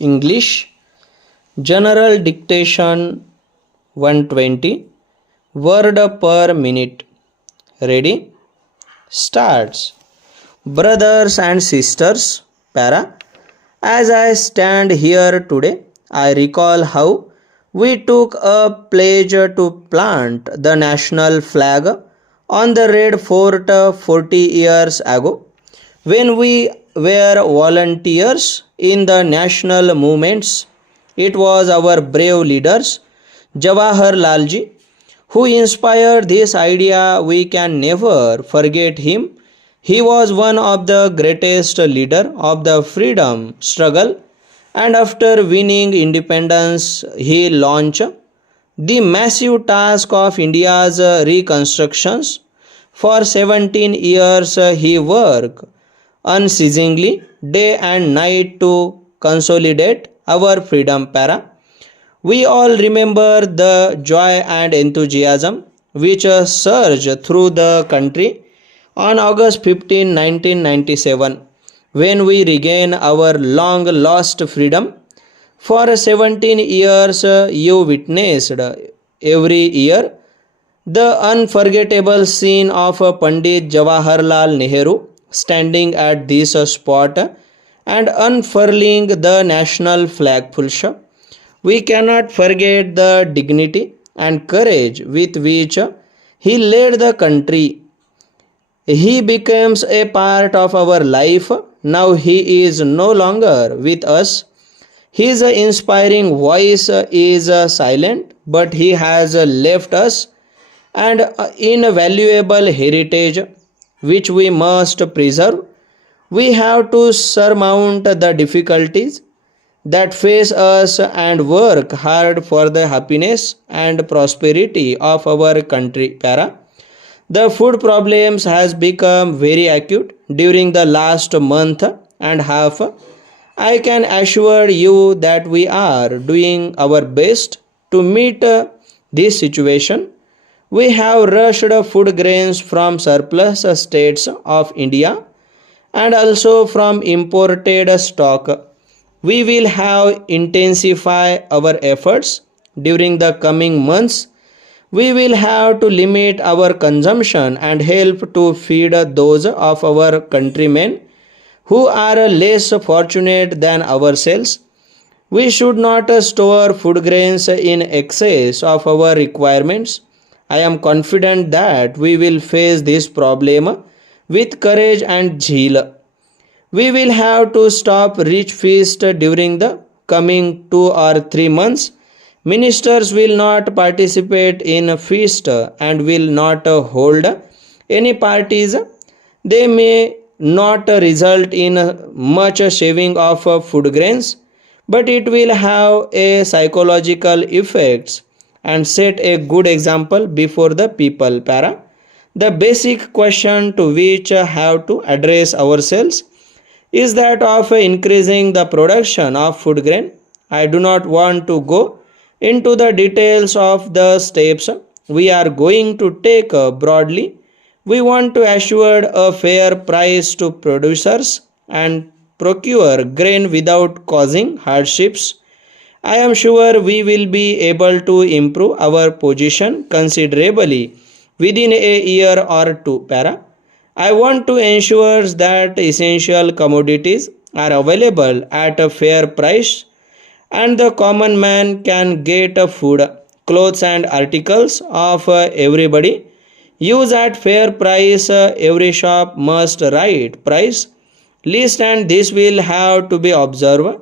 English. General Dictation 120 word per minute. Ready? Starts. Brothers and sisters, para. As I stand here today, I recall how we took a pledge to plant the national flag on the Red Fort 40 years ago. When we were volunteers in the national movements, it was our brave leaders, Jawaharlal ji, who inspired this idea. We can never forget him. He was one of the greatest leader of the freedom struggle, and after winning independence he launched the massive task of India's reconstructions. For 17 years he worked unceasingly day and night to consolidate our freedom, para. We all remember the joy and enthusiasm which surged through the country on August 15, 1997, when we regained our long lost freedom. For 17 years, you witnessed every year the unforgettable scene of Pandit Jawaharlal Nehru standing at this spot and unfurling the national flag. Pulsha. We cannot forget the dignity and courage with which he led the country. He becomes a part of our life. Now he is no longer with us. His inspiring voice is silent, but he has left us an invaluable heritage which we must preserve. We have to surmount the difficulties that face us and work hard for the happiness and prosperity of our country, para. The food problems has become very acute during the last month and half. I can assure you that we are doing our best to meet this situation. We have rushed food grains from surplus states of India and also from imported stock. We will have intensify our efforts during the coming months. We will have to limit our consumption and help to feed those of our countrymen who are less fortunate than ourselves. We should not store food grains in excess of our requirements. I am confident that we will face this problem with courage and zeal. We will have to stop rich feast during the coming 2 or 3 months. Ministers will not participate in a feast and will not hold any parties. They may not result in much saving of food grains, but it will have a psychological effects and set a good example before the people, para. The basic question to which have to address ourselves is that of increasing the production of food grain. I do not want to go into the details of the steps we are going to take broadly. We want to assure a fair price to producers and procure grain without causing hardships. I am sure we will be able to improve our position considerably within a year or two, para. I want to ensure that essential commodities are available at a fair price and the common man can get food, clothes and articles of everybody use at fair price. Every shop must write price list and this will have to be observed.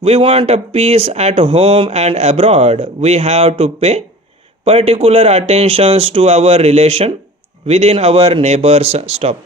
We want a peace at home and abroad. We have to pay particular attentions to our relation within our neighbors. Stop.